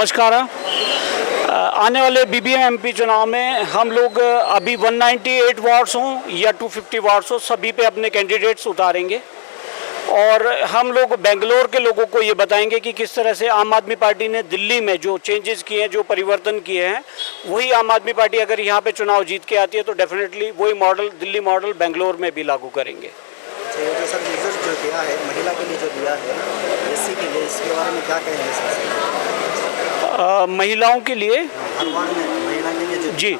नमस्कार। आने वाले बीबीएमपी चुनाव में हम लोग अभी 198 वार्ड्स हों या 250 वार्ड्स हों, सभी पे अपने कैंडिडेट्स उतारेंगे और हम लोग बेंगलोर के लोगों को ये बताएंगे कि किस तरह से आम आदमी पार्टी ने दिल्ली में जो चेंजेस किए हैं, जो परिवर्तन किए हैं, वही आम आदमी पार्टी अगर यहाँ पे चुनाव जीत के आती है तो डेफिनेटली वही मॉडल, दिल्ली मॉडल बेंगलोर में भी लागू करेंगे। जो सर रिजल्ट जो दिया है महिला के लिए, जो दिया है एससी के लिए, इसके बारे में क्या कहेंगे सर? महिलाओं के लिए हर वार्ड में महिला के लिए जो जी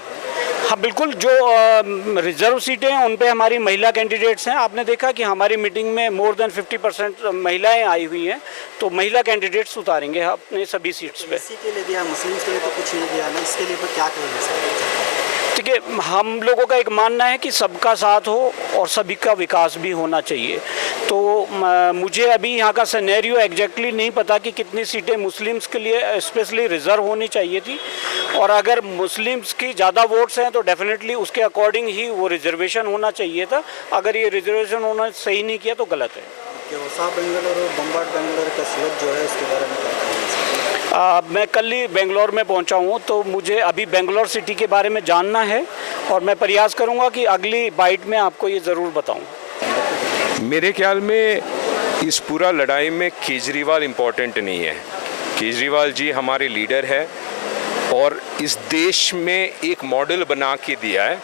हाँ, बिल्कुल। जो रिजर्व सीटें हैं उन पे हमारी महिला कैंडिडेट्स हैं। आपने देखा कि हमारी मीटिंग में मोर देन 50% महिलाएं आई हुई हैं, तो महिला कैंडिडेट्स उतारेंगे अपने सभी सीट्स पे। एससी के लिए दिया, मुस्लिम के लिए तो कुछ नहीं दिया ना, इसके लिए तो क्या कहेंगे सर? ठीक है, हम लोगों का एक मानना है कि सबका साथ हो और सभी का विकास भी होना चाहिए। तो मुझे अभी यहाँ का सिनेरियो एग्जैक्टली नहीं पता कि कितनी सीटें मुस्लिम्स के लिए स्पेशली रिज़र्व होनी चाहिए थी, और अगर मुस्लिम्स की ज़्यादा वोट्स हैं तो डेफिनेटली उसके अकॉर्डिंग ही वो रिजर्वेशन होना चाहिए था। अगर ये रिजर्वेशन होना सही नहीं किया तो गलत है। साउथ बेंगलोर और बम्बाट बेंगलोर का सिलेक्ट जो है, इसके बारे में क्या कहेंगे? मैं कल ही बेंगलोर में पहुंचा हूं, तो मुझे अभी बेंगलोर सिटी के बारे में जानना है और मैं प्रयास करूंगा कि अगली बाइट में आपको ये ज़रूर बताऊं। मेरे ख्याल में इस पूरा लड़ाई में केजरीवाल इम्पोर्टेंट नहीं है। केजरीवाल जी हमारे लीडर है और इस देश में एक मॉडल बना के दिया है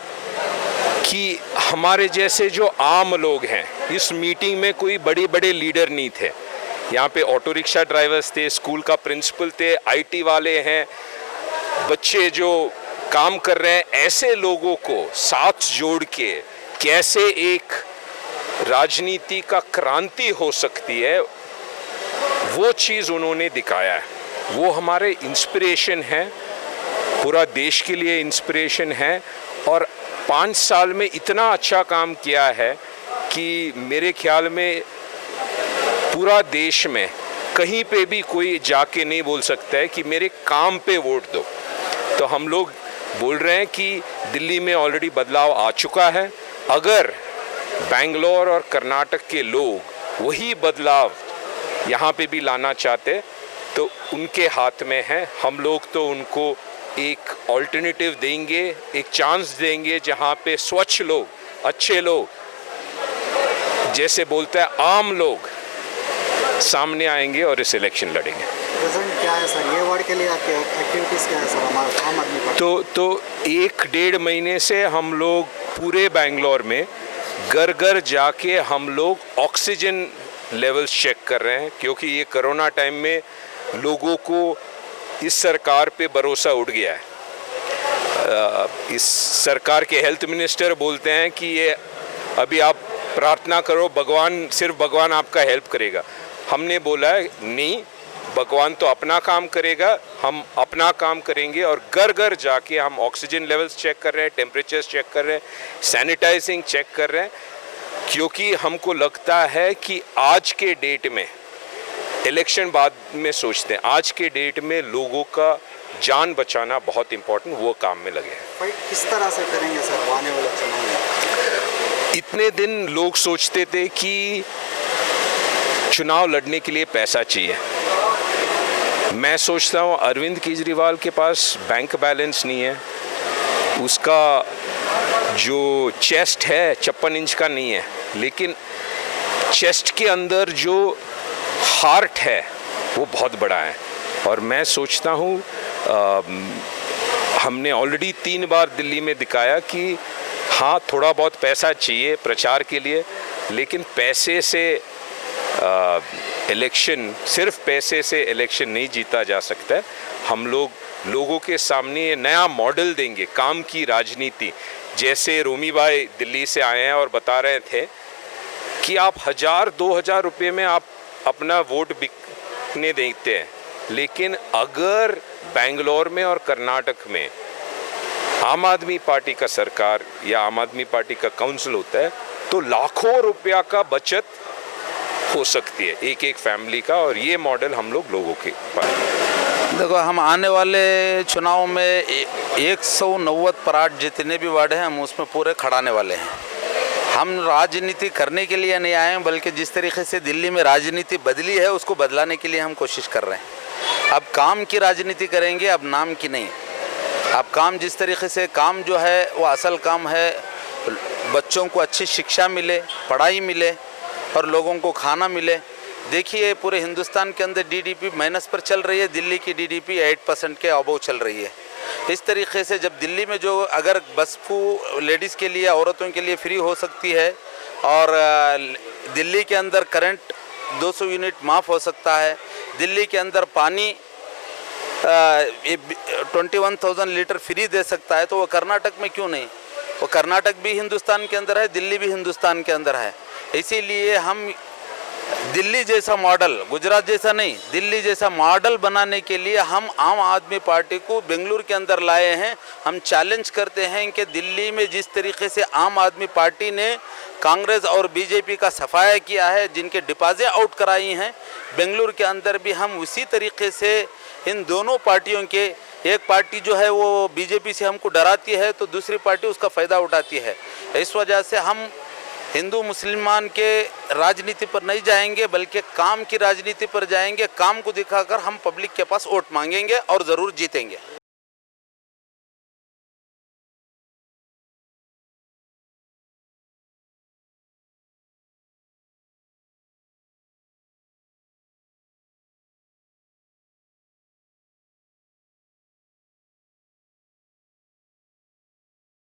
कि हमारे जैसे जो आम लोग हैं, इस मीटिंग में कोई बड़े बड़े लीडर नहीं थे। यहाँ पे ऑटो रिक्शा ड्राइवर्स थे, स्कूल का प्रिंसिपल थे, आईटी वाले हैं, बच्चे जो काम कर रहे हैं, ऐसे लोगों को साथ जोड़ के कैसे एक राजनीति का क्रांति हो सकती है, वो चीज़ उन्होंने दिखाया है। वो हमारे इंस्पिरेशन है, पूरा देश के लिए इंस्पिरेशन है और 5 साल में इतना अच्छा काम किया है कि मेरे ख्याल में पूरा देश में कहीं पे भी कोई जाके नहीं बोल सकता है कि मेरे काम पे वोट दो। तो हम लोग बोल रहे हैं कि दिल्ली में ऑलरेडी बदलाव आ चुका है। अगर बेंगलोर और कर्नाटक के लोग वही बदलाव यहाँ पे भी लाना चाहते तो उनके हाथ में है। हम लोग तो उनको एक ऑल्टरनेटिव देंगे, एक चांस देंगे जहाँ पे स्वच्छ लोग, अच्छे लोग, जैसे बोलता है आम लोग सामने आएंगे और इस इलेक्शन लड़ेंगे। रिजल्ट क्या है सर? ये वार्ड के लिए एक्टिविटीज़ क्या है सर हमारे आम आदमी पार्टी? तो 1-1.5 महीने से हम लोग पूरे बेंगलोर में घर घर जाके हम लोग ऑक्सीजन लेवल्स चेक कर रहे हैं, क्योंकि ये कोरोना टाइम में लोगों को इस सरकार पे भरोसा उठ गया है। इस सरकार के हेल्थ मिनिस्टर बोलते हैं कि ये अभी आप प्रार्थना करो, भगवान, सिर्फ भगवान आपका हेल्प करेगा। हमने बोला है नहीं, भगवान तो अपना काम करेगा, हम अपना काम करेंगे और घर घर जाके हम ऑक्सीजन लेवल्स चेक कर रहे हैं, टेम्परेचर्स चेक कर रहे हैं, सैनिटाइजिंग चेक कर रहे हैं, क्योंकि हमको लगता है कि आज के डेट में, इलेक्शन बाद में सोचते हैं, आज के डेट में लोगों का जान बचाना बहुत इम्पोर्टेंट, वो काम में लगे हैं। फाइट किस तरह से करेंगे सर आने वाले चुनाव में? इतने दिन लोग सोचते थे कि चुनाव लड़ने के लिए पैसा चाहिए। मैं सोचता हूँ अरविंद केजरीवाल के पास बैंक बैलेंस नहीं है, उसका जो चेस्ट है 56 इंच का नहीं है, लेकिन चेस्ट के अंदर जो हार्ट है वो बहुत बड़ा है। और मैं सोचता हूँ हमने ऑलरेडी 3 बार दिल्ली में दिखाया कि हाँ, थोड़ा बहुत पैसा चाहिए प्रचार के लिए, लेकिन पैसे से इलेक्शन, सिर्फ पैसे से इलेक्शन नहीं जीता जा सकता है। हम लोग लोगों के सामने ये नया मॉडल देंगे, काम की राजनीति। जैसे रोमी भाई दिल्ली से आए हैं और बता रहे थे कि आप 1000-2000 रुपये में आप अपना वोट बिकने देते हैं, लेकिन अगर बेंगलोर में और कर्नाटक में आम आदमी पार्टी का सरकार या आम आदमी पार्टी का काउंसिल होता है तो लाखों रुपया का बचत हो सकती है एक एक फैमिली का, और ये मॉडल हम लोगों के पास। देखो, हम आने वाले चुनाव में 190 पराठ जितने भी वार्ड हैं हम उसमें पूरे खड़ाने वाले हैं। हम राजनीति करने के लिए नहीं आए हैं, बल्कि जिस तरीके से दिल्ली में राजनीति बदली है उसको बदलाने के लिए हम कोशिश कर रहे हैं। अब काम की राजनीति करेंगे, अब नाम की नहीं। अब काम जिस तरीके से काम जो है वो असल काम है, बच्चों को अच्छी शिक्षा मिले, पढ़ाई मिले और लोगों को खाना मिले। देखिए पूरे हिंदुस्तान के अंदर डीडीपी माइनस पर चल रही है, दिल्ली की डीडीपी 8% के अबव चल रही है। इस तरीके से जब दिल्ली में जो अगर बस लेडीज़ के लिए, औरतों के लिए फ्री हो सकती है और दिल्ली के अंदर करंट 200 यूनिट माफ़ हो सकता है, दिल्ली के अंदर पानी 21,000 लीटर फ्री दे सकता है, तो वो कर्नाटक में क्यों नहीं? वो कर्नाटक भी हिंदुस्तान के अंदर है, दिल्ली भी हिंदुस्तान के अंदर है। इसीलिए हम दिल्ली जैसा मॉडल, गुजरात जैसा नहीं, दिल्ली जैसा मॉडल बनाने के लिए हम आम आदमी पार्टी को बेंगलुरु के अंदर लाए हैं। हम चैलेंज करते हैं कि दिल्ली में जिस तरीके से आम आदमी पार्टी ने कांग्रेस और बीजेपी का सफाया किया है, जिनके डिपॉजिट आउट कराई हैं, बेंगलुरु के अंदर भी हम उसी तरीके से इन दोनों पार्टियों के, एक पार्टी जो है वो बीजेपी से हमको डराती है तो दूसरी पार्टी उसका फ़ायदा उठाती है। इस वजह से हम हिंदू मुसलमान के राजनीति पर नहीं जाएंगे, बल्कि काम की राजनीति पर जाएंगे। काम को दिखाकर हम पब्लिक के पास वोट मांगेंगे और ज़रूर जीतेंगे।